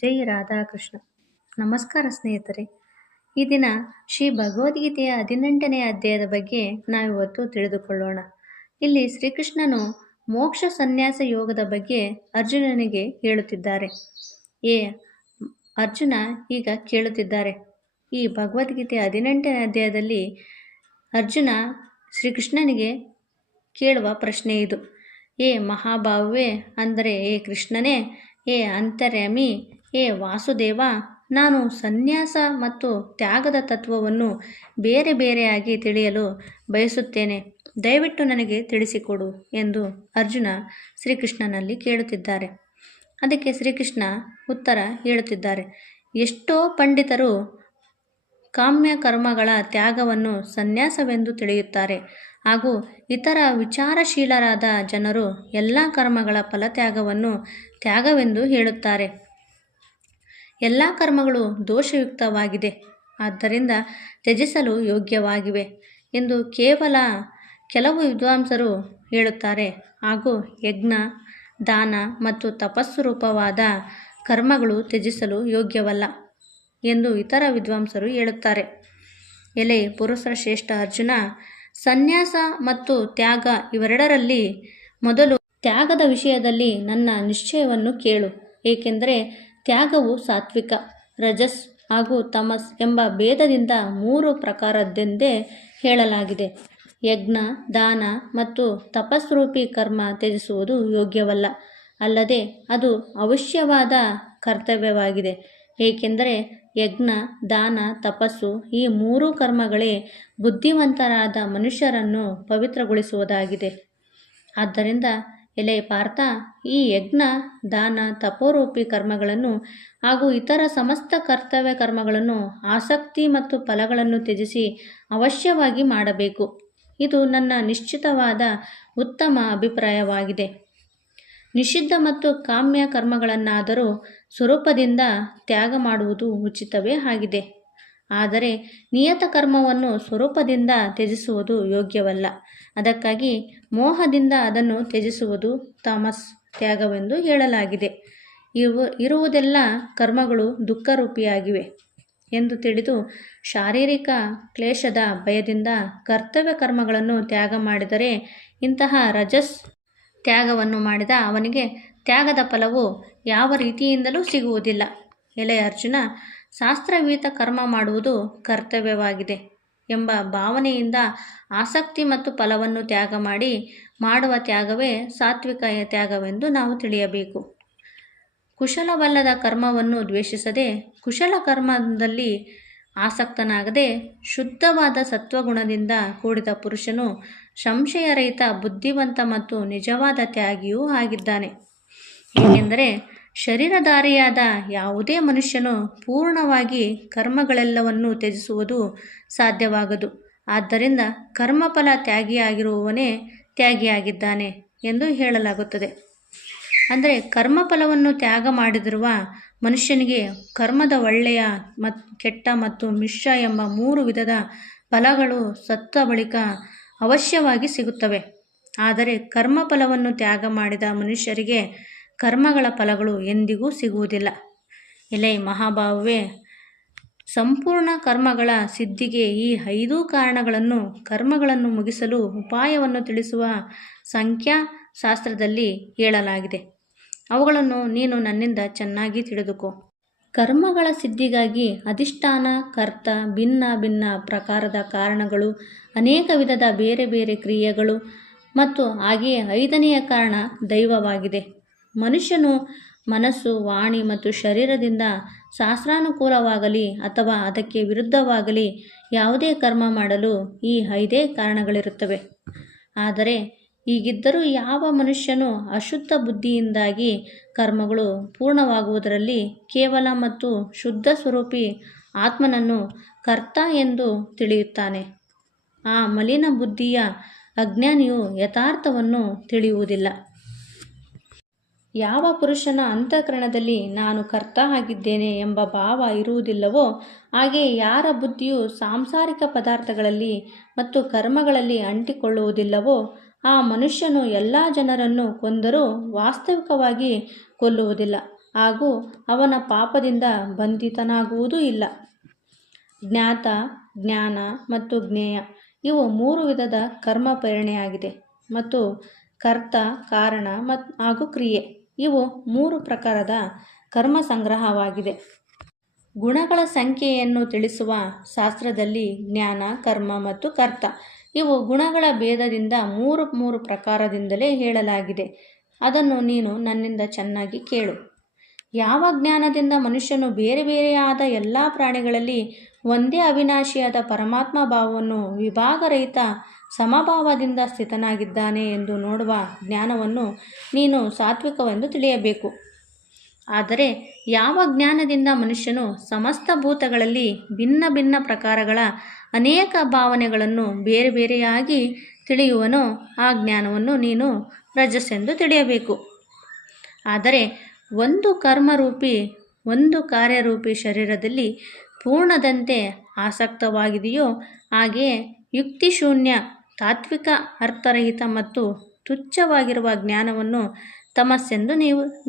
ಜೈ ರಾಧಾಕೃಷ್ಣ. ನಮಸ್ಕಾರ ಸ್ನೇಹಿತರೆ. ಈ ದಿನ ಶ್ರೀ ಭಗವದ್ಗೀತೆಯ 18ನೇ ಅಧ್ಯಾಯದ ಬಗ್ಗೆ ನಾವಿವತ್ತು ತಿಳಿದುಕೊಳ್ಳೋಣ. ಇಲ್ಲಿ ಶ್ರೀಕೃಷ್ಣನು ಮೋಕ್ಷ ಸನ್ಯಾಸ ಯೋಗದ ಬಗ್ಗೆ ಅರ್ಜುನನಿಗೆ ಹೇಳುತ್ತಿದ್ದಾರೆ. ಅರ್ಜುನ ಈಗ ಕೇಳುತ್ತಿದ್ದಾರೆ. ಈ ಭಗವದ್ಗೀತೆಯ 18ನೇ ಅಧ್ಯಾಯದಲ್ಲಿ ಅರ್ಜುನ ಶ್ರೀಕೃಷ್ಣನಿಗೆ ಕೇಳುವ ಪ್ರಶ್ನೆ ಇದು. ಮಹಾಭಾವವೇ, ಅಂದರೆ ಕೃಷ್ಣನೇ, ಅಂತರ್ಯಾಮಿ, ವಾಸುದೇವ, ನಾನು ಸನ್ಯಾಸ ಮತ್ತು ತ್ಯಾಗದ ತತ್ವವನ್ನು ಬೇರೆ ಬೇರೆಯಾಗಿ ತಿಳಿಯಲು ಬಯಸುತ್ತೇನೆ. ದಯವಿಟ್ಟು ನನಗೆ ತಿಳಿಸಿಕೊಡು ಎಂದು ಅರ್ಜುನ ಶ್ರೀಕೃಷ್ಣನಲ್ಲಿ ಕೇಳುತ್ತಿದ್ದಾರೆ. ಅದಕ್ಕೆ ಶ್ರೀಕೃಷ್ಣ ಉತ್ತರ ಹೇಳುತ್ತಿದ್ದಾರೆ. ಎಷ್ಟೋ ಪಂಡಿತರು ಕಾಮ್ಯ ಕರ್ಮಗಳ ತ್ಯಾಗವನ್ನು ಸನ್ಯಾಸವೆಂದು ತಿಳಿಯುತ್ತಾರೆ, ಹಾಗೂ ಇತರ ವಿಚಾರಶೀಲರಾದ ಜನರು ಎಲ್ಲ ಕರ್ಮಗಳ ಫಲತ್ಯಾಗವನ್ನು ತ್ಯಾಗವೆಂದು ಹೇಳುತ್ತಾರೆ. ಎಲ್ಲ ಕರ್ಮಗಳು ದೋಷಯುಕ್ತವಾಗಿದೆ, ಆದ್ದರಿಂದ ತ್ಯಜಿಸಲು ಯೋಗ್ಯವಾಗಿವೆ ಎಂದು ಕೆಲವು ವಿದ್ವಾಂಸರು ಹೇಳುತ್ತಾರೆ. ಹಾಗೂ ಯಜ್ಞ, ದಾನ ಮತ್ತು ತಪಸ್ಸು ರೂಪವಾದ ಕರ್ಮಗಳು ತ್ಯಜಿಸಲು ಯೋಗ್ಯವಲ್ಲ ಎಂದು ಇತರ ವಿದ್ವಾಂಸರು ಹೇಳುತ್ತಾರೆ. ಪುರುಷರ ಶ್ರೇಷ್ಠ ಅರ್ಜುನ, ಸನ್ಯಾಸ ಮತ್ತು ತ್ಯಾಗ ಇವೆರಡರಲ್ಲಿ ಮೊದಲು ತ್ಯಾಗದ ವಿಷಯದಲ್ಲಿ ನನ್ನ ನಿಶ್ಚಯವನ್ನು ಕೇಳು. ಏಕೆಂದರೆ ತ್ಯಾಗವು ಸಾತ್ವಿಕ, ರಜಸ್ ಹಾಗೂ ತಮಸ್ ಎಂಬ ಭೇದದಿಂದ 3 ಪ್ರಕಾರದ್ದೆಂದೇ ಹೇಳಲಾಗಿದೆ. ಯಜ್ಞ, ದಾನ ಮತ್ತು ತಪಸ್ರೂಪಿ ಕರ್ಮ ತ್ಯಜಿಸುವುದು ಯೋಗ್ಯವಲ್ಲ, ಅಲ್ಲದೆ ಅದು ಅವಶ್ಯವಾದ ಕರ್ತವ್ಯವಾಗಿದೆ. ಏಕೆಂದರೆ ಯಜ್ಞ, ದಾನ, ತಪಸ್ಸು ಈ 3 ಕರ್ಮಗಳೇ ಬುದ್ಧಿವಂತರಾದ ಮನುಷ್ಯರನ್ನು ಪವಿತ್ರಗೊಳಿಸುವುದಾಗಿದೆ. ಆದ್ದರಿಂದ ಪಾರ್ಥ, ಈ ಯಜ್ಞ, ದಾನ, ತಪೋರೂಪಿ ಕರ್ಮಗಳನ್ನು ಹಾಗೂ ಇತರ ಸಮಸ್ತ ಕರ್ತವ್ಯ ಕರ್ಮಗಳನ್ನು ಆಸಕ್ತಿ ಮತ್ತು ಫಲಗಳನ್ನು ತ್ಯಜಿಸಿ ಅವಶ್ಯವಾಗಿ ಮಾಡಬೇಕು. ಇದು ನನ್ನ ನಿಶ್ಚಿತವಾದ ಉತ್ತಮ ಅಭಿಪ್ರಾಯವಾಗಿದೆ. ನಿಷಿದ್ಧ ಮತ್ತು ಕಾಮ್ಯ ಕರ್ಮಗಳನ್ನಾದರೂ ಸ್ವರೂಪದಿಂದ ತ್ಯಾಗ ಮಾಡುವುದು ಉಚಿತವೇ ಆಗಿದೆ. ಆದರೆ ನಿಯತ ಕರ್ಮವನ್ನು ಸ್ವರೂಪದಿಂದ ತ್ಯಜಿಸುವುದು ಯೋಗ್ಯವಲ್ಲ. ಅದಕ್ಕಾಗಿ ಮೋಹದಿಂದ ಅದನ್ನು ತ್ಯಜಿಸುವುದು ತಮಸ್ ತ್ಯಾಗವೆಂದು ಹೇಳಲಾಗಿದೆ. ಇರುವುದೆಲ್ಲ ಕರ್ಮಗಳು ದುಃಖರೂಪಿಯಾಗಿವೆ ಎಂದು ತಿಳಿದು ಶಾರೀರಿಕ ಕ್ಲೇಶದ ಭಯದಿಂದ ಕರ್ತವ್ಯ ಕರ್ಮಗಳನ್ನು ತ್ಯಾಗ ಮಾಡಿದರೆ, ಇಂತಹ ರಜಸ್ ತ್ಯಾಗವನ್ನು ಮಾಡಿದ ಅವನಿಗೆ ತ್ಯಾಗದ ಫಲವು ಯಾವ ರೀತಿಯಿಂದಲೂ ಸಿಗುವುದಿಲ್ಲ. ಅರ್ಜುನ, ಶಾಸ್ತ್ರವಿಹಿತ ಕರ್ಮ ಮಾಡುವುದು ಕರ್ತವ್ಯವಾಗಿದೆ ಎಂಬ ಭಾವನೆಯಿಂದ ಆಸಕ್ತಿ ಮತ್ತು ಫಲವನ್ನು ತ್ಯಾಗ ಮಾಡಿ ಮಾಡುವ ತ್ಯಾಗವೇ ಸಾತ್ವಿಕ ತ್ಯಾಗವೆಂದು ನಾವು ತಿಳಿಯಬೇಕು. ಕುಶಲವಲ್ಲದ ಕರ್ಮವನ್ನು ದ್ವೇಷಿಸದೆ, ಕುಶಲ ಕರ್ಮದಲ್ಲಿ ಆಸಕ್ತನಾಗದೆ, ಶುದ್ಧವಾದ ಸತ್ವಗುಣದಿಂದ ಕೂಡಿದ ಪುರುಷನು ಸಂಶಯರಹಿತ, ಬುದ್ಧಿವಂತ ಮತ್ತು ನಿಜವಾದ ತ್ಯಾಗಿಯೂ ಆಗಿದ್ದಾನೆ. ಏಕೆಂದರೆ ಶರೀರಧಾರಿಯಾದ ಯಾವುದೇ ಮನುಷ್ಯನು ಪೂರ್ಣವಾಗಿ ಕರ್ಮಗಳೆಲ್ಲವನ್ನೂ ತ್ಯಜಿಸುವುದು ಸಾಧ್ಯವಾಗದು. ಆದ್ದರಿಂದ ಕರ್ಮಫಲ ತ್ಯಾಗಿಯಾಗಿರುವವನೇ ತ್ಯಾಗಿಯಾಗಿದ್ದಾನೆ ಎಂದು ಹೇಳಲಾಗುತ್ತದೆ. ಅಂದರೆ ಕರ್ಮಫಲವನ್ನು ತ್ಯಾಗ ಮಾಡಿದಿರುವ ಮನುಷ್ಯನಿಗೆ ಕರ್ಮದ ಒಳ್ಳೆಯ, ಕೆಟ್ಟ ಮತ್ತು ಮಿಶ್ರ ಎಂಬ 3 ವಿಧದ ಫಲಗಳು ಸತ್ತ ಬಳಿಕ ಅವಶ್ಯವಾಗಿ ಸಿಗುತ್ತವೆ. ಆದರೆ ಕರ್ಮಫಲವನ್ನು ತ್ಯಾಗ ಮಾಡಿದ ಮನುಷ್ಯರಿಗೆ ಕರ್ಮಗಳ ಫಲಗಳು ಎಂದಿಗೂ ಸಿಗುವುದಿಲ್ಲ. ಮಹಾಭಾವವೇ, ಸಂಪೂರ್ಣ ಕರ್ಮಗಳ ಸಿದ್ಧಿಗೆ ಈ 5 ಕಾರಣಗಳನ್ನು, ಕರ್ಮಗಳನ್ನು ಮುಗಿಸಲು ಉಪಾಯವನ್ನು ತಿಳಿಸುವ ಸಂಖ್ಯಾಶಾಸ್ತ್ರದಲ್ಲಿ ಹೇಳಲಾಗಿದೆ. ಅವುಗಳನ್ನು ನೀನು ನನ್ನಿಂದ ಚೆನ್ನಾಗಿ ತಿಳಿದುಕೋ. ಕರ್ಮಗಳ ಸಿದ್ಧಿಗಾಗಿ ಅಧಿಷ್ಠಾನ, ಕರ್ತ, ಭಿನ್ನ ಭಿನ್ನ ಪ್ರಕಾರದ ಕಾರಣಗಳು, ಅನೇಕ ವಿಧದ ಬೇರೆ ಬೇರೆ ಕ್ರಿಯೆಗಳು ಮತ್ತು ಹಾಗೆಯೇ 5ನೆಯ ಕಾರಣ ದೈವವಾಗಿದೆ. ಮನುಷ್ಯನು ಮನಸ್ಸು, ವಾಣಿ ಮತ್ತು ಶರೀರದಿಂದ ಶಾಸ್ತ್ರಾನುಕೂಲವಾಗಲಿ ಅಥವಾ ಅದಕ್ಕೆ ವಿರುದ್ಧವಾಗಲಿ ಯಾವುದೇ ಕರ್ಮ ಮಾಡಲು ಈ 5 ಕಾರಣಗಳಿರುತ್ತವೆ. ಆದರೆ ಹೀಗಿದ್ದರೂ ಯಾವ ಮನುಷ್ಯನು ಅಶುದ್ಧ ಬುದ್ಧಿಯಿಂದಾಗಿ ಕರ್ಮಗಳು ಪೂರ್ಣವಾಗುವುದರಲ್ಲಿ ಕೇವಲ ಮತ್ತು ಶುದ್ಧ ಸ್ವರೂಪಿ ಆತ್ಮನನ್ನು ಕರ್ತ ಎಂದು ತಿಳಿಯುತ್ತಾನೆ, ಆ ಮಲಿನ ಬುದ್ಧಿಯ ಅಜ್ಞಾನಿಯು ಯಥಾರ್ಥವನ್ನು ತಿಳಿಯುವುದಿಲ್ಲ. ಯಾವ ಪುರುಷನ ಅಂತಃಕರಣದಲ್ಲಿ ನಾನು ಕರ್ತ ಆಗಿದ್ದೇನೆ ಎಂಬ ಭಾವ ಇರುವುದಿಲ್ಲವೋ, ಹಾಗೆಯೇ ಯಾರ ಬುದ್ಧಿಯು ಸಾಂಸಾರಿಕ ಪದಾರ್ಥಗಳಲ್ಲಿ ಮತ್ತು ಕರ್ಮಗಳಲ್ಲಿ ಅಂಟಿಕೊಳ್ಳುವುದಿಲ್ಲವೋ, ಆ ಮನುಷ್ಯನು ಎಲ್ಲ ಜನರನ್ನು ಕೊಂದರೂ ವಾಸ್ತವಿಕವಾಗಿ ಕೊಲ್ಲುವುದಿಲ್ಲ. ಹಾಗೂ ಅವನ ಪಾಪದಿಂದ ಬಂಧಿತನಾಗುವುದೂ ಇಲ್ಲ. ಜ್ಞಾತ, ಜ್ಞಾನ ಮತ್ತು ಜ್ಞೇಯ ಇವು 3 ವಿಧದ ಕರ್ಮ ಪ್ರೇರಣೆಯಾಗಿದೆ. ಮತ್ತು ಕರ್ತ, ಕಾರಣ ಹಾಗೂ ಕ್ರಿಯೆ ಇವು 3 ಪ್ರಕಾರದ ಕರ್ಮ ಸಂಗ್ರಹವಾಗಿದೆ. ಗುಣಗಳ ಸಂಖ್ಯೆಯನ್ನು ತಿಳಿಸುವ ಶಾಸ್ತ್ರದಲ್ಲಿ ಜ್ಞಾನ, ಕರ್ಮ ಮತ್ತು ಕರ್ತ ಇವು ಗುಣಗಳ ಭೇದದಿಂದ 3 ಪ್ರಕಾರದಿಂದಲೇ ಹೇಳಲಾಗಿದೆ. ಅದನ್ನು ನೀನು ನನ್ನಿಂದ ಚೆನ್ನಾಗಿ ಕೇಳು. ಯಾವ ಜ್ಞಾನದಿಂದ ಮನುಷ್ಯನು ಬೇರೆ ಬೇರೆಯಾದ ಎಲ್ಲ ಪ್ರಾಣಿಗಳಲ್ಲಿ ಒಂದೇ ಅವಿನಾಶಿಯಾದ ಪರಮಾತ್ಮ ಭಾವವನ್ನು ವಿಭಾಗರಹಿತ ಸಮಭಾವದಿಂದ ಸ್ಥಿತನಾಗಿದ್ದಾನೆ ಎಂದು ನೋಡುವ ಜ್ಞಾನವನ್ನು ನೀನು ಸಾತ್ವಿಕವೆಂದು ತಿಳಿಯಬೇಕು. ಆದರೆ ಯಾವ ಜ್ಞಾನದಿಂದ ಮನುಷ್ಯನು ಸಮಸ್ತ ಭೂತಗಳಲ್ಲಿ ಭಿನ್ನ ಭಿನ್ನ ಪ್ರಕಾರಗಳ ಅನೇಕ ಭಾವನೆಗಳನ್ನು ಬೇರೆ ಬೇರೆಯಾಗಿ ತಿಳಿಯುವನೋ ಆ ಜ್ಞಾನವನ್ನು ನೀನು ರಜಸ್ಸೆಂದು ತಿಳಿಯಬೇಕು. ಆದರೆ ಒಂದು ಕರ್ಮರೂಪಿ, ಒಂದು ಕಾರ್ಯರೂಪಿ ಶರೀರದಲ್ಲಿ ಪೂರ್ಣದಂತೆ ಆಸಕ್ತವಾಗಿದೆಯೋ ಹಾಗೆಯೇ ಯುಕ್ತಿಶೂನ್ಯ, ತಾತ್ವಿಕ, ಅರ್ಥರಹಿತ ಮತ್ತು ತುಚ್ಛವಾಗಿರುವ ಜ್ಞಾನವನ್ನು ತಮಸ್ಸೆಂದು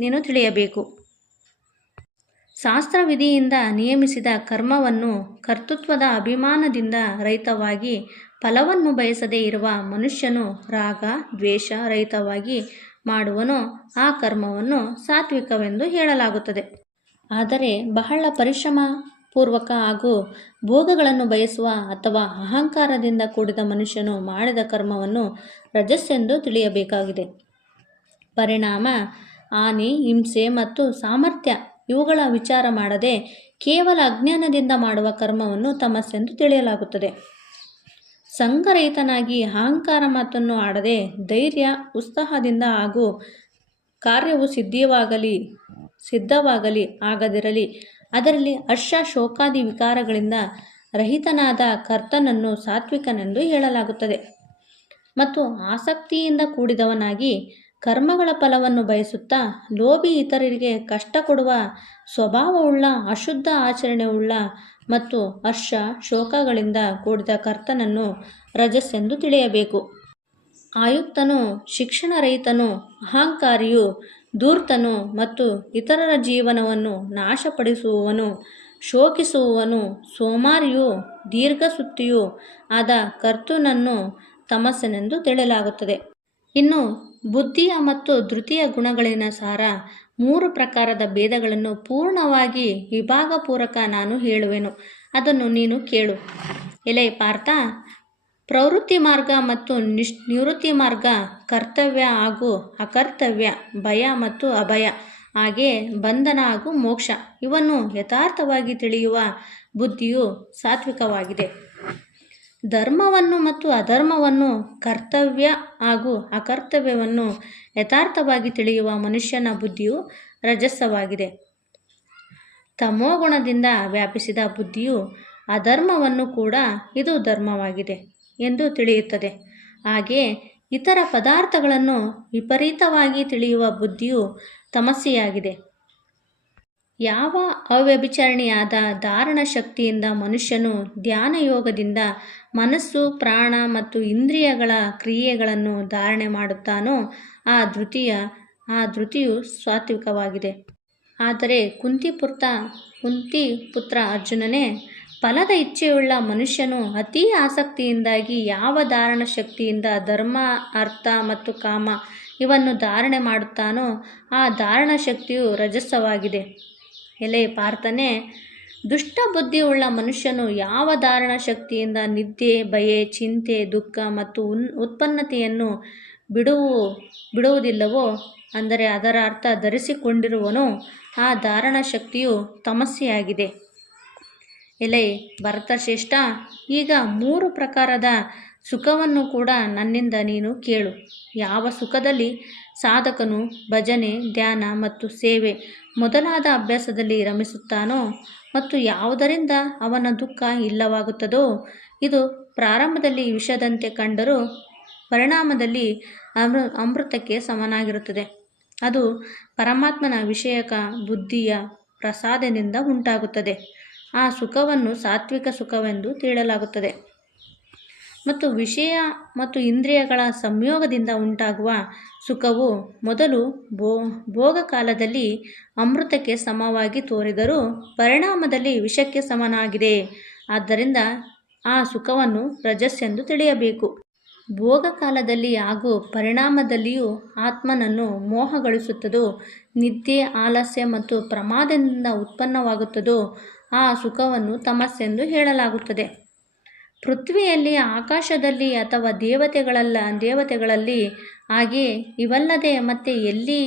ನೀನು ತಿಳಿಯಬೇಕು. ಶಾಸ್ತ್ರವಿಧಿಯಿಂದ ನಿಯಮಿಸಿದ ಕರ್ಮವನ್ನು ಕರ್ತೃತ್ವದ ಅಭಿಮಾನದಿಂದ ರಹಿತವಾಗಿ ಫಲವನ್ನು ಬಯಸದೇ ಇರುವ ಮನುಷ್ಯನು ರಾಗ ದ್ವೇಷ ರಹಿತವಾಗಿ ಮಾಡುವನೋ ಆ ಕರ್ಮವನ್ನು ಸಾತ್ವಿಕವೆಂದು ಹೇಳಲಾಗುತ್ತದೆ. ಆದರೆ ಬಹಳ ಪರಿಶ್ರಮ ಪೂರ್ವಕ ಹಾಗೂ ಭೋಗಗಳನ್ನು ಬಯಸುವ ಅಥವಾ ಅಹಂಕಾರದಿಂದ ಕೂಡಿದ ಮನುಷ್ಯನು ಮಾಡಿದ ಕರ್ಮವನ್ನು ರಜಸ್ಸೆಂದು ತಿಳಿಯಬೇಕಾಗಿದೆ. ಪರಿಣಾಮ, ಹಾನಿ, ಹಿಂಸೆ ಮತ್ತು ಸಾಮರ್ಥ್ಯ ಇವುಗಳ ವಿಚಾರ ಮಾಡದೆ ಕೇವಲ ಅಜ್ಞಾನದಿಂದ ಮಾಡುವ ಕರ್ಮವನ್ನು ತಮಸ್ಸೆಂದು ತಿಳಿಯಲಾಗುತ್ತದೆ. ಸಂಘರಹಿತನಾಗಿ ಅಹಂಕಾರ ಮಾತನ್ನು ಆಡದೆ ಧೈರ್ಯ ಉತ್ಸಾಹದಿಂದ ಹಾಗೂ ಕಾರ್ಯವು ಸಿದ್ಧವಾಗಲಿ ಆಗದಿರಲಿ ಅದರಲ್ಲಿ ಹರ್ಷ ಶೋಕಾದಿ ವಿಕಾರಗಳಿಂದ ರಹಿತನಾದ ಕರ್ತನನ್ನು ಸಾತ್ವಿಕನೆಂದು ಹೇಳಲಾಗುತ್ತದೆ. ಮತ್ತು ಆಸಕ್ತಿಯಿಂದ ಕೂಡಿದವನಾಗಿ ಕರ್ಮಗಳ ಫಲವನ್ನು ಬಯಸುತ್ತಾ ಲೋಭಿ, ಇತರರಿಗೆ ಕಷ್ಟ ಕೊಡುವ ಸ್ವಭಾವವುಳ್ಳ, ಅಶುದ್ಧ ಆಚರಣೆಯುಳ್ಳ ಮತ್ತು ಹರ್ಷ ಶೋಕಗಳಿಂದ ಕೂಡಿದ ಕರ್ತನನ್ನು ರಜಸ್ಸೆಂದು ತಿಳಿಯಬೇಕು. ಆಯುಕ್ತನು, ಶಿಕ್ಷಣರಹಿತನು, ಅಹಂಕಾರಿಯು, ಧೂರ್ತನು ಮತ್ತು ಇತರರ ಜೀವನವನ್ನು ನಾಶಪಡಿಸುವವನು, ಶೋಕಿಸುವವನು, ಸೋಮಾರಿಯೂ ದೀರ್ಘಸುತ್ತಿಯೂ ಆದ ಕರ್ತನನ್ನು ತಮಸ್ಸೆಂದು ತಿಳಿಯಲಾಗುತ್ತದೆ. ಇನ್ನು ಬುದ್ಧಿಯ ಮತ್ತು ಧೃತಿಯ ಗುಣಗಳಲ್ಲಿನ ಸಾರ 3 ಪ್ರಕಾರದ ಭೇದಗಳನ್ನು ಪೂರ್ಣವಾಗಿ ವಿಭಾಗಪೂರ್ವಕ ನಾನು ಹೇಳುವೆನು. ಅದನ್ನು ನೀನು ಕೇಳು. ಎಲೈ ಪಾರ್ಥ, ಪ್ರವೃತ್ತಿ ಮಾರ್ಗ ಮತ್ತು ನಿವೃತ್ತಿ ಮಾರ್ಗ, ಕರ್ತವ್ಯ ಹಾಗೂ ಅಕರ್ತವ್ಯ, ಭಯ ಮತ್ತು ಅಭಯ, ಹಾಗೆಯೇ ಬಂಧನ ಹಾಗೂ ಮೋಕ್ಷ ಇವನ್ನು ಯಥಾರ್ಥವಾಗಿ ತಿಳಿಯುವ ಬುದ್ಧಿಯು ಸಾತ್ವಿಕವಾಗಿದೆ. ಧರ್ಮವನ್ನು ಮತ್ತು ಅಧರ್ಮವನ್ನು, ಕರ್ತವ್ಯ ಹಾಗೂ ಅಕರ್ತವ್ಯವನ್ನು ಯಥಾರ್ಥವಾಗಿ ತಿಳಿಯುವ ಮನುಷ್ಯನ ಬುದ್ಧಿಯು ರಜಸ್ಸವಾಗಿದೆ. ತಮೋಗುಣದಿಂದ ವ್ಯಾಪಿಸಿದ ಬುದ್ಧಿಯು ಅಧರ್ಮವನ್ನು ಕೂಡ ಇದು ಧರ್ಮವಾಗಿದೆ ಎಂದು ತಿಳಿಯುತ್ತದೆ. ಹಾಗೆಯೇ ಇತರ ಪದಾರ್ಥಗಳನ್ನು ವಿಪರೀತವಾಗಿ ತಿಳಿಯುವ ಬುದ್ಧಿಯು ತಮಸ್ಸಿಯಾಗಿದೆ. ಯಾವ ಅವ್ಯಭಿಚಾರಿಣಿಯಾದ ಧಾರಣ ಶಕ್ತಿಯಿಂದ ಮನುಷ್ಯನು ಧ್ಯಾನ ಯೋಗದಿಂದ ಮನಸ್ಸು, ಪ್ರಾಣ ಮತ್ತು ಇಂದ್ರಿಯಗಳ ಕ್ರಿಯೆಗಳನ್ನು ಧಾರಣೆ ಮಾಡುತ್ತಾನೋ ಆ ಧೃತಿಯು ಸಾತ್ವಿಕವಾಗಿದೆ. ಆದರೆ ಕುಂತಿಪುತ್ರ ಅರ್ಜುನನೇ, ಫಲದ ಇಚ್ಛೆಯುಳ್ಳ ಮನುಷ್ಯನು ಅತೀ ಆಸಕ್ತಿಯಿಂದಾಗಿ ಯಾವ ಧಾರಣ ಶಕ್ತಿಯಿಂದ ಧರ್ಮ, ಅರ್ಥ ಮತ್ತು ಕಾಮ ಇವನ್ನು ಧಾರಣೆ ಮಾಡುತ್ತಾನೋ ಆ ಧಾರಣ ಶಕ್ತಿಯು ರಜಸ್ಸವಾಗಿದೆ. ಎಲೆ ಪಾರ್ಥನೇ, ದುಷ್ಟ ಬುದ್ಧಿಯುಳ್ಳ ಮನುಷ್ಯನು ಯಾವ ಧಾರಣ ಶಕ್ತಿಯಿಂದ ನಿದ್ದೆ, ಭಯ, ಚಿಂತೆ, ದುಃಖ ಮತ್ತು ಉತ್ಪನ್ನತೆಯನ್ನು ಬಿಡುವುದಿಲ್ಲವೋ, ಅಂದರೆ ಅದರ ಅರ್ಥ ಧರಿಸಿಕೊಂಡಿರುವನೋ ಆ ಧಾರಣ ಶಕ್ತಿಯು ತಮಸ್ಸಿಯಾಗಿದೆ. ಎಲೈ ಭರತಶ್ರೇಷ್ಠ, ಈಗ 3 ಪ್ರಕಾರದ ಸುಖವನ್ನು ಕೂಡ ನನ್ನಿಂದ ನೀನು ಕೇಳು. ಯಾವ ಸುಖದಲ್ಲಿ ಸಾಧಕನು ಭಜನೆ, ಧ್ಯಾನ ಮತ್ತು ಸೇವೆ ಮೊದಲಾದ ಅಭ್ಯಾಸದಲ್ಲಿ ರಮಿಸುತ್ತಾನೋ ಮತ್ತು ಯಾವುದರಿಂದ ಅವನ ದುಃಖ ಇಲ್ಲವಾಗುತ್ತದೋ, ಇದು ಪ್ರಾರಂಭದಲ್ಲಿ ವಿಷದಂತೆ ಕಂಡರೂ ಪರಿಣಾಮದಲ್ಲಿ ಅಮೃತಕ್ಕೆ ಸಮನಾಗಿರುತ್ತದೆ. ಅದು ಪರಮಾತ್ಮನ ವಿಷಯಕ ಬುದ್ಧಿಯ ಪ್ರಸಾದದಿಂದ ಉಂಟಾಗುತ್ತದೆ. ಆ ಸುಖವನ್ನು ಸಾತ್ವಿಕ ಸುಖವೆಂದು ತಿಳಿಯಲಾಗುತ್ತದೆ. ಮತ್ತು ವಿಷಯ ಮತ್ತು ಇಂದ್ರಿಯಗಳ ಸಂಯೋಗದಿಂದ ಉಂಟಾಗುವ ಸುಖವು ಮೊದಲು ಭೋಗಕಾಲದಲ್ಲಿ ಅಮೃತಕ್ಕೆ ಸಮವಾಗಿ ತೋರಿದರೂ ಪರಿಣಾಮದಲ್ಲಿ ವಿಷಕ್ಕೆ ಸಮನಾಗಿದೆ. ಆದ್ದರಿಂದ ಆ ಸುಖವನ್ನು ರಜಸ್ಸೆಂದು ತಿಳಿಯಬೇಕು. ಭೋಗಕಾಲದಲ್ಲಿ ಹಾಗೂ ಪರಿಣಾಮದಲ್ಲಿಯೂ ಆತ್ಮನನ್ನು ಮೋಹಗೊಳಿಸುತ್ತದೋ, ನಿದ್ದೆ, ಆಲಸ್ಯ ಮತ್ತು ಪ್ರಮಾದದಿಂದ ಉತ್ಪನ್ನವಾಗುತ್ತದೋ ಆ ಸುಖವನ್ನು ತಮಸ್ಸೆಂದು ಹೇಳಲಾಗುತ್ತದೆ. ಪೃಥ್ವಿಯಲ್ಲಿ, ಆಕಾಶದಲ್ಲಿ ಅಥವಾ ದೇವತೆಗಳಲ್ಲಿ ಹಾಗೆಯೇ ಇವಲ್ಲದೆ ಮತ್ತೆ ಎಲ್ಲಿ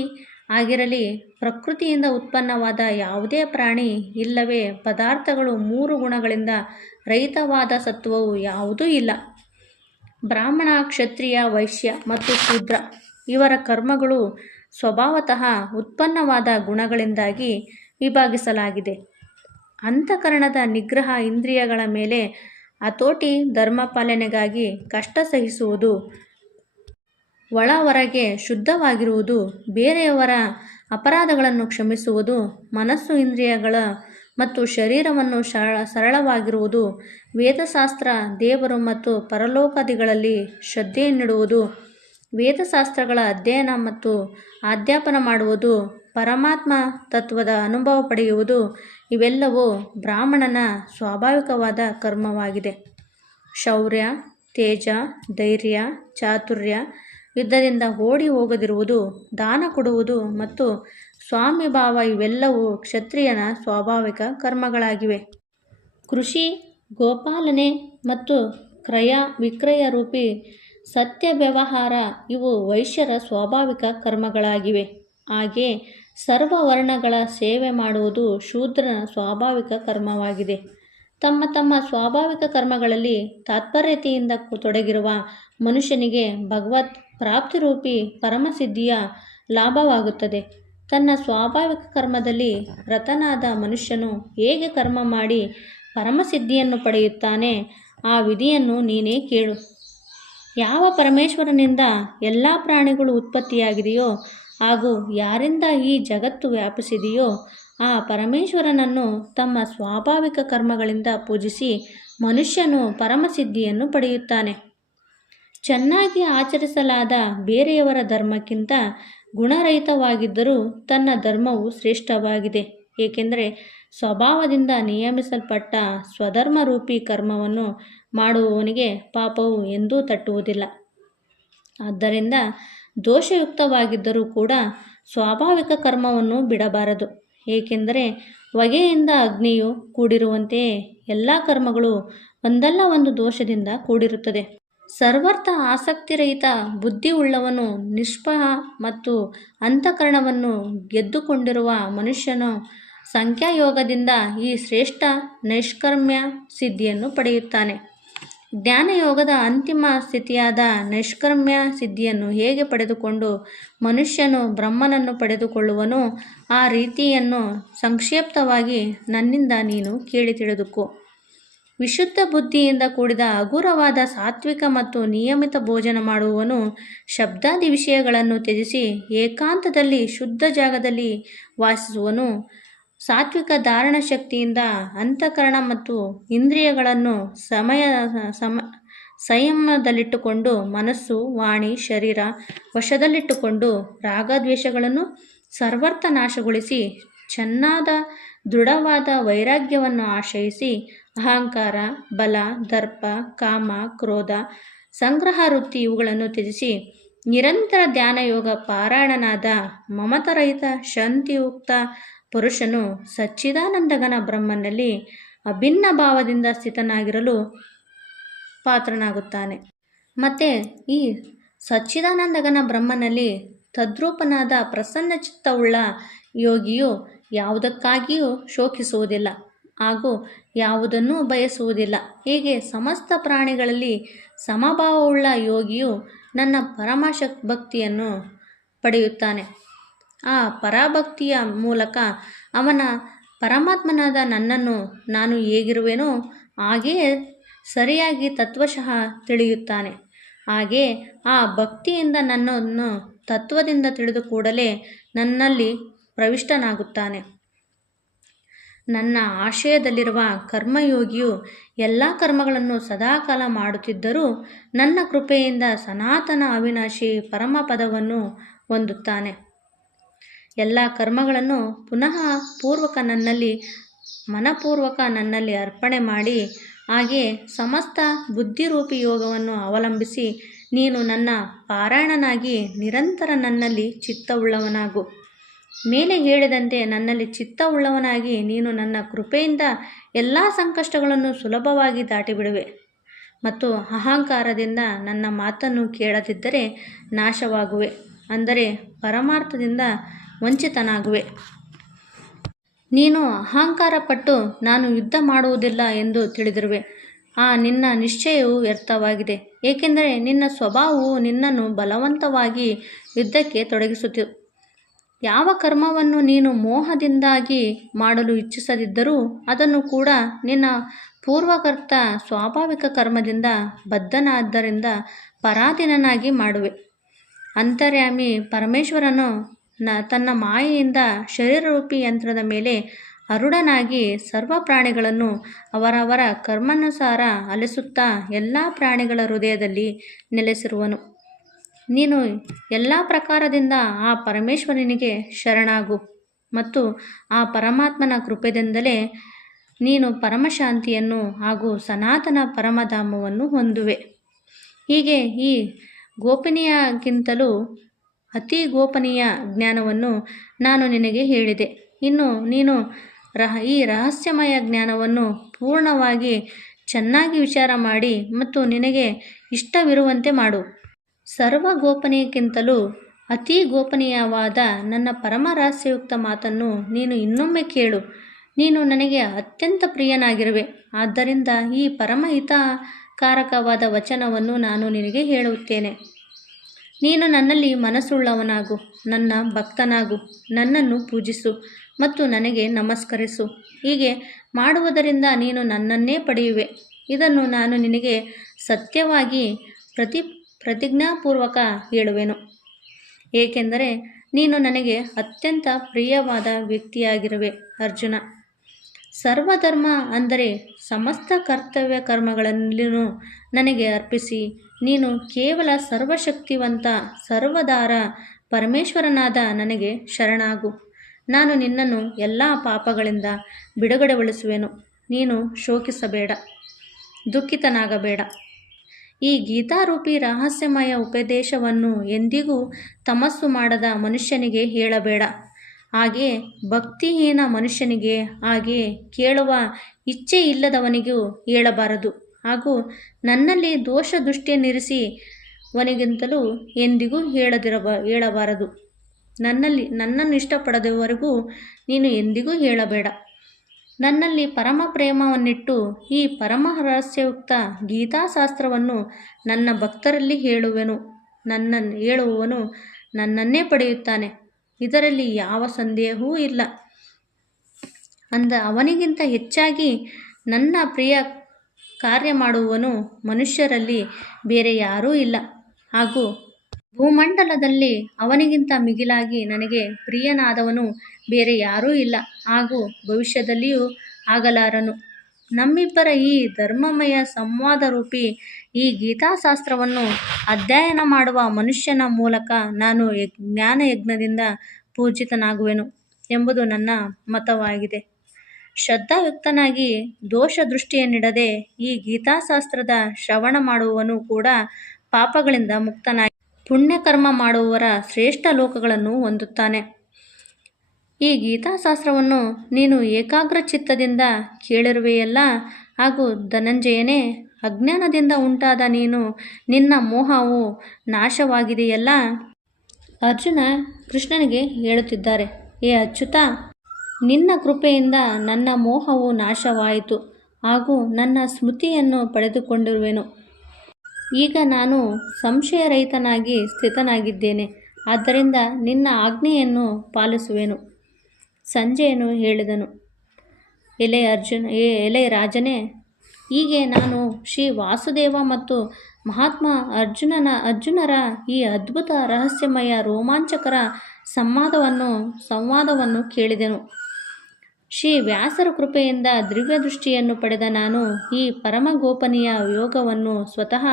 ಆಗಿರಲಿ ಪ್ರಕೃತಿಯಿಂದ ಉತ್ಪನ್ನವಾದ ಯಾವುದೇ ಪ್ರಾಣಿ ಇಲ್ಲವೇ ಪದಾರ್ಥಗಳು 3 ಗುಣಗಳಿಂದ ರಹಿತವಾದ ಸತ್ವವು ಯಾವುದೂ ಇಲ್ಲ. ಬ್ರಾಹ್ಮಣ, ಕ್ಷತ್ರಿಯ, ವೈಶ್ಯ ಮತ್ತು ಶೂದ್ರ ಇವರ ಕರ್ಮಗಳು ಸ್ವಭಾವತಃ ಉತ್ಪನ್ನವಾದ ಗುಣಗಳಿಂದಾಗಿ ವಿಭಾಗಿಸಲಾಗಿದೆ. ಅಂತಃಕರಣದ ನಿಗ್ರಹ, ಇಂದ್ರಿಯಗಳ ಮೇಲೆ ಹತೋಟಿ, ಧರ್ಮಪಾಲನೆಗಾಗಿ ಕಷ್ಟ ಸಹಿಸುವುದು, ಒಳ ಹೊರಗೆ ಶುದ್ಧವಾಗಿರುವುದು, ಬೇರೆಯವರ ಅಪರಾಧಗಳನ್ನು ಕ್ಷಮಿಸುವುದು, ಮನಸ್ಸು, ಇಂದ್ರಿಯಗಳ ಮತ್ತು ಶರೀರವನ್ನು ಸರಳವಾಗಿರುವುದು, ವೇದಶಾಸ್ತ್ರ, ದೇವರು ಮತ್ತು ಪರಲೋಕಾದಿಗಳಲ್ಲಿ ಶ್ರದ್ಧೆಯನ್ನಿಡುವುದು, ವೇದಶಾಸ್ತ್ರಗಳ ಅಧ್ಯಯನ ಮತ್ತು ಅಧ್ಯಾಪನ ಮಾಡುವುದು, ಪರಮಾತ್ಮ ತತ್ವದ ಅನುಭವ ಪಡೆಯುವುದು ಇವೆಲ್ಲವೂ ಬ್ರಾಹ್ಮಣನ ಸ್ವಾಭಾವಿಕವಾದ ಕರ್ಮವಾಗಿದೆ. ಶೌರ್ಯ, ತೇಜ, ಧೈರ್ಯ, ಚಾತುರ್ಯ, ಯುದ್ಧದಿಂದ ಓಡಿ ಹೋಗದಿರುವುದು, ದಾನ ಕೊಡುವುದು ಮತ್ತು ಸ್ವಾಮಿಭಾವ ಇವೆಲ್ಲವೂ ಕ್ಷತ್ರಿಯನ ಸ್ವಾಭಾವಿಕ ಕರ್ಮಗಳಾಗಿವೆ. ಕೃಷಿ, ಗೋಪಾಲನೆ ಮತ್ತು ಕ್ರಯ ವಿಕ್ರಯ ರೂಪಿ ಸತ್ಯ ವ್ಯವಹಾರ ಇವು ವೈಶ್ಯರ ಸ್ವಾಭಾವಿಕ ಕರ್ಮಗಳಾಗಿವೆ. ಹಾಗೆ ಸರ್ವ ವರ್ಣಗಳ ಸೇವೆ ಮಾಡುವುದು ಶೂದ್ರನ ಸ್ವಾಭಾವಿಕ ಕರ್ಮವಾಗಿದೆ. ತಮ್ಮ ತಮ್ಮ ಸ್ವಾಭಾವಿಕ ಕರ್ಮಗಳಲ್ಲಿ ತಾತ್ಪರ್ಯತೆಯಿಂದ ತೊಡಗಿರುವ ಮನುಷ್ಯನಿಗೆ ಭಗವತ್ ಪ್ರಾಪ್ತಿರೂಪಿ ಪರಮಸಿದ್ಧಿಯ ಲಾಭವಾಗುತ್ತದೆ. ತನ್ನ ಸ್ವಾಭಾವಿಕ ಕರ್ಮದಲ್ಲಿ ರತನಾದ ಮನುಷ್ಯನು ಹೇಗೆ ಕರ್ಮ ಮಾಡಿ ಪರಮಸಿದ್ಧಿಯನ್ನು ಪಡೆಯುತ್ತಾನೆ ಆ ವಿಧಿಯನ್ನು ನೀನೇ ಕೇಳು. ಯಾವ ಪರಮೇಶ್ವರನಿಂದ ಎಲ್ಲ ಪ್ರಾಣಿಗಳು ಉತ್ಪತ್ತಿಯಾಗಿದೆಯೋ ಹಾಗೂ ಯಾರಿಂದ ಈ ಜಗತ್ತು ವ್ಯಾಪಿಸಿದೆಯೋ ಆ ಪರಮೇಶ್ವರನನ್ನು ತಮ್ಮ ಸ್ವಾಭಾವಿಕ ಕರ್ಮಗಳಿಂದ ಪೂಜಿಸಿ ಮನುಷ್ಯನು ಪರಮಸಿದ್ಧಿಯನ್ನು ಪಡೆಯುತ್ತಾನೆ. ಚೆನ್ನಾಗಿ ಆಚರಿಸಲಾದ ಬೇರೆಯವರ ಧರ್ಮಕ್ಕಿಂತ ಗುಣರಹಿತವಾಗಿದ್ದರೂ ತನ್ನ ಧರ್ಮವು ಶ್ರೇಷ್ಠವಾಗಿದೆ. ಏಕೆಂದರೆ ಸ್ವಭಾವದಿಂದ ನಿಯಮಿಸಲ್ಪಟ್ಟ ಸ್ವಧರ್ಮರೂಪಿ ಕರ್ಮವನ್ನು ಮಾಡುವವನಿಗೆ ಪಾಪವು ಎಂದೂ ತಟ್ಟುವುದಿಲ್ಲ. ಆದ್ದರಿಂದ ದೋಷಯುಕ್ತವಾಗಿದ್ದರೂ ಕೂಡ ಸ್ವಾಭಾವಿಕ ಕರ್ಮವನ್ನು ಬಿಡಬಾರದು. ಏಕೆಂದರೆ ಹೊಗೆಯಿಂದ ಅಗ್ನಿಯು ಕೂಡಿರುವಂತೆಯೇ ಎಲ್ಲ ಕರ್ಮಗಳು ಒಂದಲ್ಲ ಒಂದು ದೋಷದಿಂದ ಕೂಡಿರುತ್ತದೆ. ಸರ್ವರ್ಥ ಆಸಕ್ತಿರಹಿತ ಬುದ್ಧಿಯುಳ್ಳವನು ನಿಷ್ಪಹ ಮತ್ತು ಅಂತಃಕರಣವನ್ನು ಗೆದ್ದುಕೊಂಡಿರುವ ಮನುಷ್ಯನು ಸಂಖ್ಯಾಯೋಗದಿಂದ ಈ ಶ್ರೇಷ್ಠ ನೈಷ್ಕರ್ಮ್ಯ ಸಿದ್ಧಿಯನ್ನು ಪಡೆಯುತ್ತಾನೆ. ಜ್ಞಾನಯೋಗದ ಅಂತಿಮ ಸ್ಥಿತಿಯಾದ ನೈಷ್ಕರ್ಮ್ಯ ಸಿದ್ಧಿಯನ್ನು ಹೇಗೆ ಪಡೆದುಕೊಂಡು ಮನುಷ್ಯನು ಬ್ರಹ್ಮನನ್ನು ಪಡೆದುಕೊಳ್ಳುವನೋ ಆ ರೀತಿಯನ್ನು ಸಂಕ್ಷಿಪ್ತವಾಗಿ ನನ್ನಿಂದ ನೀನು ಕೇಳಿ ತಿಳಿದುಕೋ. ವಿಶುದ್ಧ ಬುದ್ಧಿಯಿಂದ ಕೂಡಿದ ಹಗುರವಾದ ಸಾತ್ವಿಕ ಮತ್ತು ನಿಯಮಿತ ಭೋಜನ ಮಾಡುವವನು ಶಬ್ದಾದಿ ವಿಷಯಗಳನ್ನು ತ್ಯಜಿಸಿ ಏಕಾಂತದಲ್ಲಿ ಶುದ್ಧ ಜಾಗದಲ್ಲಿ ವಾಸಿಸುವನು. ಸಾತ್ವಿಕ ಧಾರಣ ಶಕ್ತಿಯಿಂದ ಅಂತಃಕರಣ ಮತ್ತು ಇಂದ್ರಿಯಗಳನ್ನು ಸಂಯಮದಲ್ಲಿಟ್ಟುಕೊಂಡು ಮನಸ್ಸು, ವಾಣಿ, ಶರೀರ ವಶದಲ್ಲಿಟ್ಟುಕೊಂಡು ರಾಗದ್ವೇಷಗಳನ್ನು ಸರ್ವರ್ಥ ನಾಶಗೊಳಿಸಿ ಚೆನ್ನಾದ ದೃಢವಾದ ವೈರಾಗ್ಯವನ್ನು ಆಶ್ರಯಿಸಿ ಅಹಂಕಾರ, ಬಲ, ದರ್ಪ, ಕಾಮ, ಕ್ರೋಧ, ಸಂಗ್ರಹ ವೃತ್ತಿ ಇವುಗಳನ್ನು ತ್ಯಜಿಸಿ ನಿರಂತರ ಧ್ಯಾನಯೋಗ ಪಾರಾಯಣನಾದ ಮಮತಾರಹಿತ ಶಾಂತಿಯುಕ್ತ ಪುರುಷನು ಸಚ್ಚಿದಾನಂದಘನ ಬ್ರಹ್ಮನಲ್ಲಿ ಅಭಿನ್ನ ಭಾವದಿಂದ ಸ್ಥಿತನಾಗಿರಲು ಪಾತ್ರನಾಗುತ್ತಾನೆ. ಮತ್ತು ಈ ಸಚ್ಚಿದಾನಂದಘನ ಬ್ರಹ್ಮನಲ್ಲಿ ತದ್ರೂಪನಾದ ಪ್ರಸನ್ನ ಚಿತ್ತವುಳ್ಳ ಯೋಗಿಯು ಯಾವುದಕ್ಕಾಗಿಯೂ ಶೋಕಿಸುವುದಿಲ್ಲ ಹಾಗೂ ಯಾವುದನ್ನೂ ಬಯಸುವುದಿಲ್ಲ. ಹೀಗೆ ಸಮಸ್ತ ಪ್ರಾಣಿಗಳಲ್ಲಿ ಸಮಭಾವವುಳ್ಳ ಯೋಗಿಯು ನನ್ನ ಭಕ್ತಿಯನ್ನು ಪಡೆಯುತ್ತಾನೆ. ಆ ಪರಾಭಕ್ತಿಯ ಮೂಲಕ ಅವನ ಪರಮಾತ್ಮನಾದ ನನ್ನನ್ನು ನಾನು ಹೇಗಿರುವೆನೋ ಹಾಗೆಯೇ ಸರಿಯಾಗಿ ತತ್ವಶಃ ತಿಳಿಯುತ್ತಾನೆ. ಹಾಗೆಯೇ ಆ ಭಕ್ತಿಯಿಂದ ನನ್ನನ್ನು ತತ್ವದಿಂದ ತಿಳಿದು ಕೂಡಲೇ ನನ್ನಲ್ಲಿ ಪ್ರವಿಷ್ಟನಾಗುತ್ತಾನೆ. ನನ್ನ ಆಶಯದಲ್ಲಿರುವ ಕರ್ಮಯೋಗಿಯು ಎಲ್ಲ ಕರ್ಮಗಳನ್ನು ಸದಾಕಾಲ ಮಾಡುತ್ತಿದ್ದರೂ ನನ್ನ ಕೃಪೆಯಿಂದ ಸನಾತನ ಅವಿನಾಶಿ ಪರಮಪದವನ್ನು ಹೊಂದುತ್ತಾನೆ. ಎಲ್ಲ ಕರ್ಮಗಳನ್ನು ಮನಪೂರ್ವಕ ನನ್ನಲ್ಲಿ ಅರ್ಪಣೆ ಮಾಡಿ, ಹಾಗೆ ಸಮಸ್ತ ಬುದ್ಧಿರೂಪಿ ಯೋಗವನ್ನು ಅವಲಂಬಿಸಿ ನೀನು ನನ್ನ ಪಾರಾಯಣನಾಗಿ ನಿರಂತರ ನನ್ನಲ್ಲಿ ಚಿತ್ತವುಳ್ಳವನಾಗು. ಮೇಲೆ ಹೇಳಿದಂತೆ ನನ್ನಲ್ಲಿ ಚಿತ್ತವುಳ್ಳವನಾಗಿ ನೀನು ನನ್ನ ಕೃಪೆಯಿಂದ ಎಲ್ಲ ಸಂಕಷ್ಟಗಳನ್ನು ಸುಲಭವಾಗಿ ದಾಟಿಬಿಡುವೆ ಮತ್ತು ಅಹಂಕಾರದಿಂದ ನನ್ನ ಮಾತನ್ನು ಕೇಳದಿದ್ದರೆ ನಾಶವಾಗುವೆ, ಅಂದರೆ ಪರಮಾರ್ಥದಿಂದ ವಂಚಿತನಾಗುವೆ. ನೀನು ಅಹಂಕಾರಪಟ್ಟು ನಾನು ಯುದ್ಧ ಮಾಡುವುದಿಲ್ಲ ಎಂದು ತಿಳಿದಿರುವೆ. ಆ ನಿನ್ನ ನಿಶ್ಚಯವು ವ್ಯರ್ಥವಾಗಿದೆ, ಏಕೆಂದರೆ ನಿನ್ನ ಸ್ವಭಾವವು ನಿನ್ನನ್ನು ಬಲವಂತವಾಗಿ ಯುದ್ಧಕ್ಕೆ ತೊಡಗಿಸುತ್ತಿದೆ. ಯಾವ ಕರ್ಮವನ್ನು ನೀನು ಮೋಹದಿಂದಾಗಿ ಮಾಡಲು ಇಚ್ಛಿಸದಿದ್ದರೂ ಅದನ್ನು ಕೂಡ ನಿನ್ನ ಪೂರ್ವಕರ್ತ ಸ್ವಾಭಾವಿಕ ಕರ್ಮದಿಂದ ಬದ್ಧನಾದ್ದರಿಂದ ಪರಾಧೀನನಾಗಿ ಮಾಡುವೆ. ಅಂತರ್ಯಾಮಿ ಪರಮೇಶ್ವರನು ತನ್ನ ಮಾಯೆಯಿಂದ ಶರೀರರೂಪಿ ಯಂತ್ರದ ಮೇಲೆ ಅರೂಢನಾಗಿ ಸರ್ವ ಪ್ರಾಣಿಗಳನ್ನು ಅವರವರ ಕರ್ಮಾನುಸಾರ ಅಲಿಸುತ್ತಾ ಎಲ್ಲ ಪ್ರಾಣಿಗಳ ಹೃದಯದಲ್ಲಿ ನೆಲೆಸಿರುವನು. ನೀನು ಎಲ್ಲ ಪ್ರಕಾರದಿಂದ ಆ ಪರಮೇಶ್ವರನಿಗೆ ಶರಣಾಗು ಮತ್ತು ಆ ಪರಮಾತ್ಮನ ಕೃಪೆಯಿಂದಲೇ ನೀನು ಪರಮಶಾಂತಿಯನ್ನು ಹಾಗೂ ಸನಾತನ ಪರಮಧಾಮವನ್ನು ಹೊಂದುವೆ. ಹೀಗೆ ಈ ಗೋಪನೀಯಕ್ಕಿಂತಲೂ ಅತಿ ಗೋಪನೀಯ ಜ್ಞಾನವನ್ನು ನಾನು ನಿನಗೆ ಹೇಳಿದೆ. ಇನ್ನು ನೀನು ಈ ರಹಸ್ಯಮಯ ಜ್ಞಾನವನ್ನು ಪೂರ್ಣವಾಗಿ ಚೆನ್ನಾಗಿ ವಿಚಾರ ಮಾಡಿ ಮತ್ತು ನಿನಗೆ ಇಷ್ಟವಿರುವಂತೆ ಮಾಡು. ಸರ್ವ ಗೋಪನೀಯಕ್ಕಿಂತಲೂ ಅತಿ ಗೋಪನೀಯವಾದ ನನ್ನ ಪರಮ ರಹಸ್ಯಯುಕ್ತ ಮಾತನ್ನು ನೀನು ಇನ್ನೊಮ್ಮೆ ಕೇಳು. ನೀನು ನನಗೆ ಅತ್ಯಂತ ಪ್ರಿಯನಾಗಿರುವೆ, ಆದ್ದರಿಂದ ಈ ಪರಮಹಿತಕಾರಕವಾದ ವಚನವನ್ನು ನಾನು ನಿನಗೆ ಹೇಳುತ್ತೇನೆ. ನೀನು ನನ್ನಲ್ಲಿ ಮನಸ್ಸುಳ್ಳವನಾಗು, ನನ್ನ ಭಕ್ತನಾಗು, ನನ್ನನ್ನು ಪೂಜಿಸು ಮತ್ತು ನನಗೆ ನಮಸ್ಕರಿಸು. ಹೀಗೆ ಮಾಡುವುದರಿಂದ ನೀನು ನನ್ನನ್ನೇ ಪಡೆಯುವೆ. ಇದನ್ನು ನಾನು ನಿನಗೆ ಸತ್ಯವಾಗಿ ಪ್ರತಿಜ್ಞಾಪೂರ್ವಕ ಹೇಳುವೆನು, ಏಕೆಂದರೆ ನೀನು ನನಗೆ ಅತ್ಯಂತ ಪ್ರಿಯವಾದ ವ್ಯಕ್ತಿಯಾಗಿರುವೆ. ಅರ್ಜುನ, ಸರ್ವಧರ್ಮ ಅಂದರೆ ಸಮಸ್ತ ಕರ್ತವ್ಯ ಕರ್ಮಗಳನ್ನೂ ನನಗೆ ಅರ್ಪಿಸಿ ನೀನು ಕೇವಲ ಸರ್ವಶಕ್ತಿವಂತ ಸರ್ವಧಾರ ಪರಮೇಶ್ವರನಾದ ನನಗೆ ಶರಣಾಗು. ನಾನು ನಿನ್ನನ್ನು ಎಲ್ಲ ಪಾಪಗಳಿಂದ ಬಿಡುಗಡೆಗೊಳಿಸುವೆನು. ನೀನು ಶೋಕಿಸಬೇಡ, ದುಃಖಿತನಾಗಬೇಡ. ಈ ಗೀತಾರೂಪಿ ರಹಸ್ಯಮಯ ಉಪದೇಶವನ್ನು ಎಂದಿಗೂ ತಮಸ್ಸು ಮಾಡದ ಮನುಷ್ಯನಿಗೆ ಹೇಳಬೇಡ. ಹಾಗೆಯೇ ಭಕ್ತಿಹೀನ ಮನುಷ್ಯನಿಗೆ, ಹಾಗೆಯೇ ಕೇಳುವ ಇಚ್ಛೆ ಇಲ್ಲದವನಿಗೂ ಹೇಳಬಾರದು. ಹಾಗೂ ನನ್ನಲ್ಲಿ ದೋಷ ದೃಷ್ಟಿಯನ್ನಿರಿಸಿವನಿಗಿಂತಲೂ ಎಂದಿಗೂ ಹೇಳಬಾರದು. ನನ್ನನ್ನು ಇಷ್ಟಪಡದವರೆಗೂ ನೀನು ಎಂದಿಗೂ ಹೇಳಬೇಡ. ನನ್ನಲ್ಲಿ ಪರಮ ಪ್ರೇಮವನ್ನಿಟ್ಟು ಈ ಪರಮ ರಹಸ್ಯಯುಕ್ತ ಗೀತಾಶಾಸ್ತ್ರವನ್ನು ನನ್ನ ಭಕ್ತರಲ್ಲಿ ಹೇಳುವವನು ನನ್ನನ್ನೇ ಪಡೆಯುತ್ತಾನೆ, ಇದರಲ್ಲಿ ಯಾವ ಸಂದೇಹವೂ ಇಲ್ಲ. ಅವನಿಗಿಂತ ಹೆಚ್ಚಾಗಿ ನನ್ನ ಪ್ರಿಯ ಕಾರ್ಯ ಮಾಡುವವನು ಮನುಷ್ಯರಲ್ಲಿ ಬೇರೆ ಯಾರೂ ಇಲ್ಲ, ಹಾಗೂ ಭೂಮಂಡಲದಲ್ಲಿ ಅವನಿಗಿಂತ ಮಿಗಿಲಾಗಿ ನನಗೆ ಪ್ರಿಯನಾದವನು ಬೇರೆ ಯಾರೂ ಇಲ್ಲ, ಹಾಗೂ ಭವಿಷ್ಯದಲ್ಲಿಯೂ ಆಗಲಾರನು. ನಮ್ಮಿಬ್ಬರ ಈ ಧರ್ಮಮಯ ಸಂವಾದರೂಪಿ ಈ ಗೀತಾಶಾಸ್ತ್ರವನ್ನು ಅಧ್ಯಯನ ಮಾಡುವ ಮನುಷ್ಯನ ಮೂಲಕ ನಾನು ಜ್ಞಾನಯಜ್ಞದಿಂದ ಪೂಜಿತನಾಗುವೆನು ಎಂಬುದು ನನ್ನ ಮತವಾಗಿದೆ. ಶ್ರದ್ಧಾಯುಕ್ತನಾಗಿ ದೋಷ ದೃಷ್ಟಿಯನ್ನಿಡದೆ ಈ ಗೀತಾಶಾಸ್ತ್ರದ ಶ್ರವಣ ಮಾಡುವವನು ಕೂಡ ಪಾಪಗಳಿಂದ ಮುಕ್ತನಾಗಿ ಪುಣ್ಯಕರ್ಮ ಮಾಡುವವರ ಶ್ರೇಷ್ಠ ಲೋಕಗಳನ್ನು ಹೊಂದುತ್ತಾನೆ. ಈ ಗೀತಾಶಾಸ್ತ್ರವನ್ನು ನೀನು ಏಕಾಗ್ರ ಚಿತ್ತದಿಂದ ಕೇಳಿರುವೆಯಲ್ಲ. ಹಾಗೂ ಧನಂಜಯನೇ, ಅಜ್ಞಾನದಿಂದ ಉಂಟಾದ ನಿನ್ನ ಮೋಹವು ನಾಶವಾಗಿದೆಯಲ್ಲ. ಅರ್ಜುನ ಕೃಷ್ಣನಿಗೆ ಹೇಳುತ್ತಿದ್ದಾರೆ, ಹೇ ಅಚ್ಯುತ, ನಿನ್ನ ಕೃಪೆಯಿಂದ ನನ್ನ ಮೋಹವು ನಾಶವಾಯಿತು ಹಾಗೂ ನನ್ನ ಸ್ಮೃತಿಯನ್ನು ಪಡೆದುಕೊಂಡಿರುವೆನು. ಈಗ ನಾನು ಸಂಶಯರಹಿತನಾಗಿ ಸ್ಥಿತನಾಗಿದ್ದೇನೆ, ಆದ್ದರಿಂದ ನಿನ್ನ ಆಜ್ಞೆಯನ್ನು ಪಾಲಿಸುವೆನು. ಸಂಜಯನು ಹೇಳಿದನು, ಎಲೆ ರಾಜನೇ, ಹೀಗೆ ನಾನು ಶ್ರೀ ವಾಸುದೇವ ಮತ್ತು ಮಹಾತ್ಮ ಅರ್ಜುನರ ಈ ಅದ್ಭುತ ರಹಸ್ಯಮಯ ರೋಮಾಂಚಕರ ಸಂವಾದವನ್ನು ಕೇಳಿದೆನು. ಶ್ರೀ ವ್ಯಾಸರ ಕೃಪೆಯಿಂದ ದಿವ್ಯ ದೃಷ್ಟಿಯನ್ನು ಪಡೆದ ನಾನು ಈ ಪರಮ ಗೋಪನೀಯ ಯೋಗವನ್ನು ಸ್ವತಃ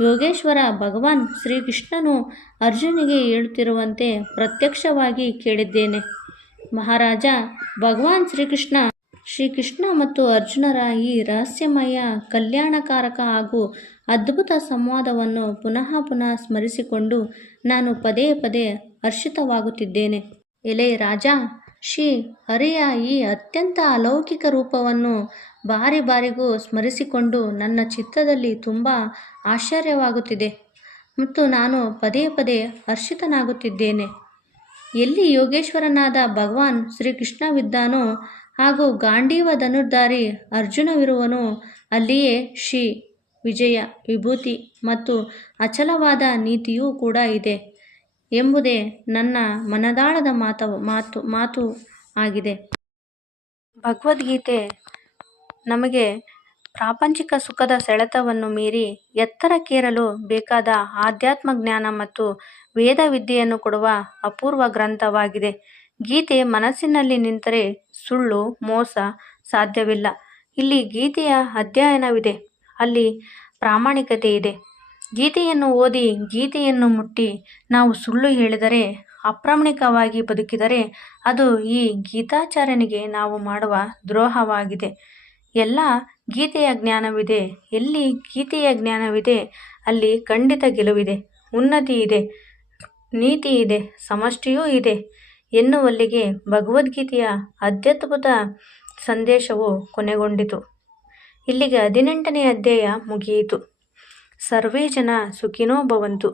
ಯೋಗೇಶ್ವರ ಭಗವಾನ್ ಶ್ರೀಕೃಷ್ಣನು ಅರ್ಜುನಿಗೆ ಹೇಳುತ್ತಿರುವಂತೆ ಪ್ರತ್ಯಕ್ಷವಾಗಿ ಕೇಳಿದ್ದೇನೆ. ಮಹಾರಾಜ, ಭಗವಾನ್ ಶ್ರೀಕೃಷ್ಣ ಮತ್ತು ಅರ್ಜುನರ ಈ ರಹಸ್ಯಮಯ ಕಲ್ಯಾಣಕಾರಕ ಹಾಗೂ ಅದ್ಭುತ ಸಂವಾದವನ್ನು ಪುನಃ ಪುನಃ ಸ್ಮರಿಸಿಕೊಂಡು ನಾನು ಪದೇ ಪದೇ ಹರ್ಷಿತವಾಗುತ್ತಿದ್ದೇನೆ. ಎಲೆ ರಾಜ, ಶ್ರೀ ಹರಿಯ ಈ ಅತ್ಯಂತ ಅಲೌಕಿಕ ರೂಪವನ್ನು ಬಾರಿ ಬಾರಿಗೂ ಸ್ಮರಿಸಿಕೊಂಡು ನನ್ನ ಚಿತ್ತದಲ್ಲಿ ತುಂಬ ಆಶ್ಚರ್ಯವಾಗುತ್ತಿದೆ ಮತ್ತು ನಾನು ಪದೇ ಪದೇ ಹರ್ಷಿತನಾಗುತ್ತಿದ್ದೇನೆ. ಎಲ್ಲಿ ಯೋಗೇಶ್ವರನಾದ ಭಗವಾನ್ ಶ್ರೀಕೃಷ್ಣವಿದ್ದಾನೋ ಹಾಗೂ ಗಾಂಡೀವ ಧನುರ್ಧಾರಿ ಅರ್ಜುನವಿರುವನೋ ಅಲ್ಲಿಯೇ ಶ್ರೀ ವಿಜಯ, ವಿಭೂತಿ ಮತ್ತು ಅಚಲವಾದ ನೀತಿಯೂ ಕೂಡ ಇದೆ ಎಂಬುದೇ ನನ್ನ ಮನದಾಳದ ಮಾತು ಆಗಿದೆ. ಭಗವದ್ಗೀತೆ ನಮಗೆ ಪ್ರಾಪಂಚಿಕ ಸುಖದ ಸೆಳೆತವನ್ನು ಮೀರಿ ಎತ್ತರಕ್ಕೇರಲು ಬೇಕಾದ ಆಧ್ಯಾತ್ಮ ಜ್ಞಾನ ಮತ್ತು ವೇದ ವಿದ್ಯೆಯನ್ನು ಕೊಡುವ ಅಪೂರ್ವ ಗ್ರಂಥವಾಗಿದೆ. ಗೀತೆ ಮನಸ್ಸಿನಲ್ಲಿ ನಿಂತರೆ ಸುಳ್ಳು, ಮೋಸ ಸಾಧ್ಯವಿಲ್ಲ. ಇಲ್ಲಿ ಗೀತೆಯ ಅಧ್ಯಯನವಿದೆ, ಅಲ್ಲಿ ಪ್ರಾಮಾಣಿಕತೆ ಇದೆ. ಗೀತೆಯನ್ನು ಓದಿ, ಗೀತೆಯನ್ನು ಮುಟ್ಟಿ ನಾವು ಸುಳ್ಳು ಹೇಳಿದರೆ, ಅಪ್ರಾಮಾಣಿಕವಾಗಿ ಬದುಕಿದರೆ ಅದು ಈ ಗೀತಾಚಾರ್ಯನಿಗೆ ನಾವು ಮಾಡುವ ದ್ರೋಹವಾಗಿದೆ. ಎಲ್ಲ ಗೀತೆಯ ಜ್ಞಾನವಿದೆ. ಎಲ್ಲಿ ಗೀತೆಯ ಜ್ಞಾನವಿದೆ ಅಲ್ಲಿ ಖಂಡಿತ ಗೆಲುವಿದೆ, ಉನ್ನತಿ ಇದೆ, ನೀತಿ ಇದೆ, ಸಮಷ್ಟಿಯೂ ಇದೆ ಎನ್ನುವಲ್ಲಿಗೆ ಭಗವದ್ಗೀತೆಯ ಅತ್ಯದ್ಭುತ ಸಂದೇಶವು ಕೊನೆಗೊಂಡಿತು. ಇಲ್ಲಿಗೆ 18ನೇ ಅಧ್ಯಾಯ ಮುಗಿಯಿತು. ಸರ್ವೇ ಜನ ಸುಖಿನೋ ಭವಂತು.